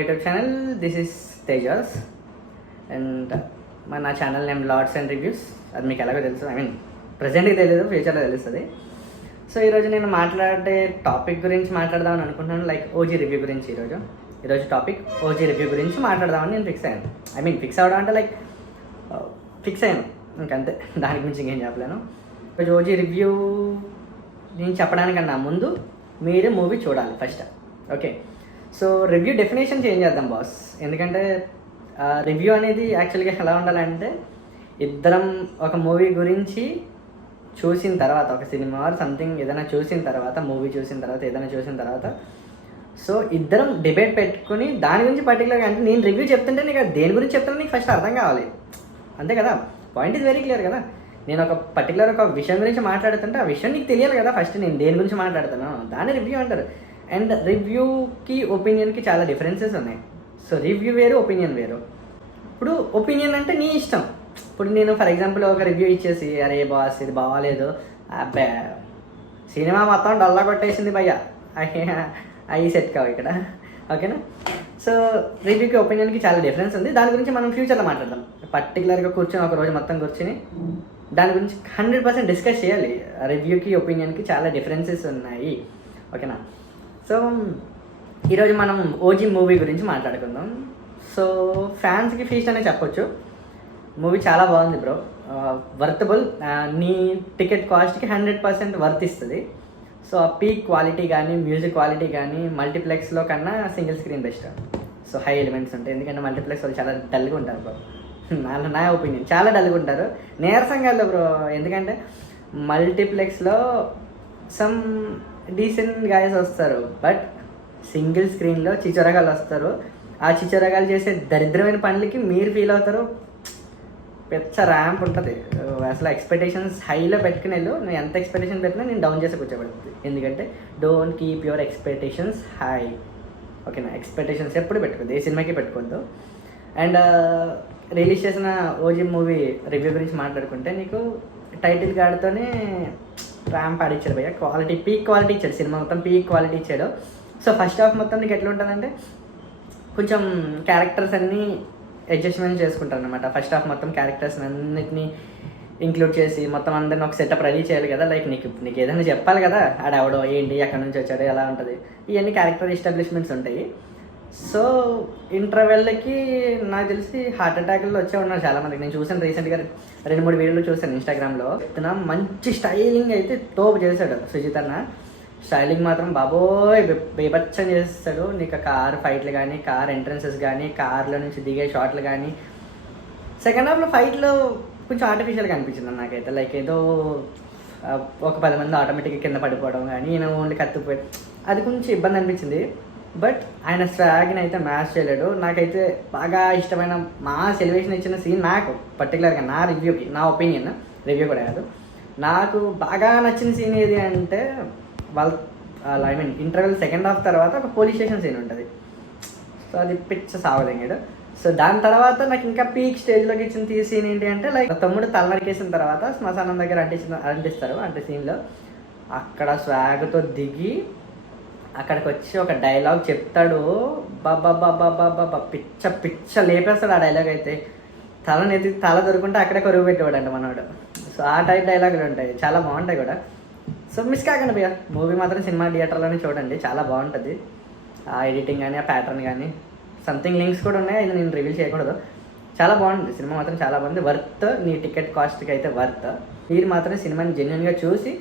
YouTube channel. This is Tejas and నా channel name lords and reviews. అది మీకు ఎలాగో తెలుసు, ప్రజెంట్కి తెలియదు, ఫ్యూచర్లో తెలుస్తుంది. సో ఈరోజు నేను మాట్లాడే టాపిక్ గురించి మాట్లాడదామని అనుకుంటున్నాను, లైక్ ఓజీ రివ్యూ గురించి. ఈరోజు టాపిక్ ఓజీ రివ్యూ గురించి మాట్లాడదామని నేను ఫిక్స్ అయ్యాను. ఫిక్స్ అవ్వడం అంటే లైక్ ఫిక్స్ అయ్యాను, ఇంకంతే, దానికి మించి ఇంకేం చెప్పలేను. ఈరోజు ఓజీ రివ్యూ నేను చెప్పడానికన్నా ముందు మీరే మూవీ చూడాలి first. Okay, so review definition change చేద్దాం బాస్. ఎందుకంటే రివ్యూ అనేది యాక్చువల్గా ఎలా ఉండాలంటే, ఇద్దరం ఒక మూవీ గురించి చూసిన తర్వాత, ఒక సినిమా ఆర్ సంథింగ్ ఏదైనా చూసిన తర్వాత, మూవీ చూసిన తర్వాత, ఏదైనా చూసిన తర్వాత, సో ఇద్దరం డిబేట్ పెట్టుకుని దాని గురించి పర్టికులర్గా, అంటే నేను రివ్యూ చెప్తుంటే నీకు దేని గురించి చెప్తున్నా నీకు ఫస్ట్ అర్థం కావాలి, అంతే కదా. పాయింట్ ఈజ్ వెరీ క్లియర్ కదా. నేను ఒక పర్టికులర్ ఒక విషయం గురించి మాట్లాడుతుంటే ఆ విషయం నీకు తెలియాలి కదా ఫస్ట్, నేను దేని గురించి మాట్లాడుతున్నాను, దాన్ని రివ్యూ అంటారు. అండ్ రివ్యూకి ఒపీనియన్కి చాలా డిఫరెన్సెస్ ఉన్నాయి. సో రివ్యూ వేరు, ఒపీనియన్ వేరు. ఇప్పుడు ఒపీనియన్ అంటే నీ ఇష్టం. ఇప్పుడు నేను ఫర్ ఎగ్జాంపుల్ ఒక రివ్యూ ఇచ్చేసి, అరే బాస్ ఇది బాగాలేదు, అబ్బా సినిమా మొత్తం డల్లా కొట్టేసింది భయ్యా, అవి సెట్ కావు ఇక్కడ, ఓకేనా. సో రివ్యూకి ఒపీనియన్కి చాలా డిఫరెన్స్ ఉంది. దాని గురించి మనం ఫ్యూచర్లో మాట్లాడదాం. పర్టికులర్గా కూర్చొని ఒక రోజు మొత్తం కూర్చొని దాని గురించి 100% డిస్కస్ చేయాలి. రివ్యూకి ఒపీనియన్కి చాలా డిఫరెన్సెస్ ఉన్నాయి, ఓకేనా. సో ఈరోజు మనం ఓజీ మూవీ గురించి మాట్లాడుకుందాం. సో ఫ్యాన్స్కి ఫీస్ట్ అనే చెప్పొచ్చు. మూవీ చాలా బాగుంది బ్రో, వర్తబుల్. నీ టికెట్ కాస్ట్కి 100% వర్త్ ఇస్తుంది. సో ఆ పీక్ క్వాలిటీ కానీ, మ్యూజిక్ క్వాలిటీ కానీ మల్టీప్లెక్స్లో కన్నా single screen best. So high elements ఉంటాయి, ఎందుకంటే మల్టీప్లెక్స్ వాళ్ళు చాలా డల్గా ఉంటారు బ్రో. నా ఒపీనియన్, చాలా డల్గా ఉంటారు, నీరసంగా వెళ్ళు బ్రో. ఎందుకంటే మల్టీప్లెక్స్లో సమ్ డీసెంట్ గాయస్ వస్తారు, బట్ సింగిల్ స్క్రీన్లో చిచొరగాలు వస్తారు. ఆ చిచొరగాలు చేసే దరిద్రమైన పనులకి మీరు ఫీల్ అవుతారు. పెద్ద ర్యాంప్ ఉంటుంది అసలు. ఎక్స్పెక్టేషన్స్ హైలో పెట్టుకుని వెళ్ళు. నేను ఎంత ఎక్స్పెక్టేషన్ పెట్టినా నేను డౌన్ చేసి కూర్చోబడుతుంది. ఎందుకంటే don't keep your expectations high, ఓకేనా. ఎక్స్పెక్టేషన్స్ ఎప్పుడు పెట్టుకోద్దు, ఏ సినిమాకి పెట్టుకోవద్దు. అండ్ రిలీజ్ చేసిన ఓజీ మూవీ రివ్యూ గురించి మాట్లాడుకుంటే, నీకు టైటిల్ కార్డ్తోనే ర్యాంప్ ఆడిచ్చాడు భయ్య. క్వాలిటీ, పీక్ క్వాలిటీ ఇచ్చాడు, సినిమా మొత్తం పీక్ క్వాలిటీ ఇచ్చాడు. సో ఫస్ట్ హాఫ్ మొత్తం నీకు ఎట్లా ఉంటుందంటే, కొంచెం క్యారెక్టర్స్ అన్నీ అడ్జస్ట్మెంట్ చేసుకుంటారు అనమాట. ఫస్ట్ హాఫ్ మొత్తం క్యారెక్టర్స్ అన్నిటిని ఇంక్లూడ్ చేసి మొత్తం అందరిని ఒక సెటప్ రెడీ చేయాలి కదా. లైక్ నీకు ఏదైనా చెప్పాలి కదా, ఆడెవడో ఏంటి, ఎక్కడి నుంచి వచ్చాడు, ఎలా ఉంటుంది, ఇవన్నీ క్యారెక్టర్ ఎస్టాబ్లిష్మెంట్స్ ఉంటాయి. సో ఇంటర్వెల్కి నాకు తెలిసి హార్ట్ అటాక్లో వచ్చే ఉన్నారు చాలామందికి. నేను చూసాను రీసెంట్గా 2-3 వీడియోలు చూసాను ఇన్స్టాగ్రామ్లో. మంచి స్టైలింగ్ అయితే తోపు చేశాడు సుజిత్ అన్న. స్టైలింగ్ మాత్రం బాబోయ్ బీభత్సం చేస్తాడు. నీకు కార్ ఫైట్లు కానీ, కార్ ఎంట్రన్సెస్ కానీ, కార్లో నుంచి దిగే షాట్లు కానీ. సెకండ్ హాఫ్లో ఫైట్లో కొంచెం ఆర్టిఫిషియల్గా అనిపించింది నాకైతే. లైక్ ఏదో ఒక 10 మంది ఆటోమేటిక్గా కింద పడిపోవడం కానీ, ఈయన ఓన్లీ కత్తిపోయి, అది కొంచెం ఇబ్బంది అనిపించింది. బట్ ఆయన స్వాగ్ని అయితే మ్యాచ్ చేయలేడు. నాకైతే బాగా ఇష్టమైన మాస్ ఎలివేషన్ ఇచ్చిన సీన్, నాకు పర్టికులర్గా నా రివ్యూకి, నా ఒపీనియన్, రివ్యూ కూడా కాదు, నాకు బాగా నచ్చిన సీన్ ఏది అంటే, వాళ్ళ ఇంటర్వెల్ సెకండ్ హాఫ్ తర్వాత ఒక పోలీస్ స్టేషన్ సీన్ ఉంటుంది. సో అది పిచ్చ సావలేంగాడు. సో దాని తర్వాత నాకు ఇంకా పీక్ స్టేజ్లోకి ఇచ్చిన సీన్ ఏంటి అంటే, లైక్ తమ్ముడు తల నరికేసిన తర్వాత శ్మశానం దగ్గర అంటిస్తారు. అంటే సీన్లో అక్కడ స్వాగ్తో దిగి అక్కడికి వచ్చి ఒక డైలాగ్ చెప్తాడు. బాబా పిచ్చ లేపేస్తాడు ఆ డైలాగ్ అయితే. తల దొరుకుంటే అక్కడే కొరుగు పెట్టేవాడంట మనవాడు. సో ఆ టైప్ డైలాగులు ఉంటాయి, చాలా బాగుంటాయి కూడా. సో మిస్ కాకండి భయ్య, మూవీ మాత్రం సినిమా థియేటర్లోనే చూడండి, చాలా బాగుంటుంది. ఆ ఎడిటింగ్ కానీ, ఆ ప్యాటర్న్ కానీ, సంథింగ్ లింక్స్ కూడా ఉన్నాయి, అది నేను రివీల్ చేయకూడదు. చాలా బాగుంటుంది సినిమా మాత్రం, చాలా బాగుంది. వర్త్, నీ టికెట్ కాస్ట్కి అయితే వర్త్. మీరు మాత్రం సినిమాని జెన్యున్గా చూసి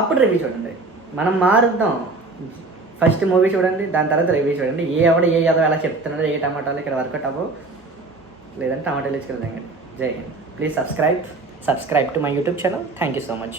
అప్పుడు రివ్యూ చూడండి. మనం మారుద్దాం. ఫస్ట్ మూవీ చూడండి, దాని తర్వాత రివ్యూ చూడండి. ఏ ఏదో ఎలా చెప్తున్నాడో, ఏ టమాటాలు ఇక్కడ వర్కౌట్ అవ్వవు, లేదంటే టమాటాలు ఇచ్చుకుందాం. జై Hind. Please subscribe to my YouTube channel. Thank you so much.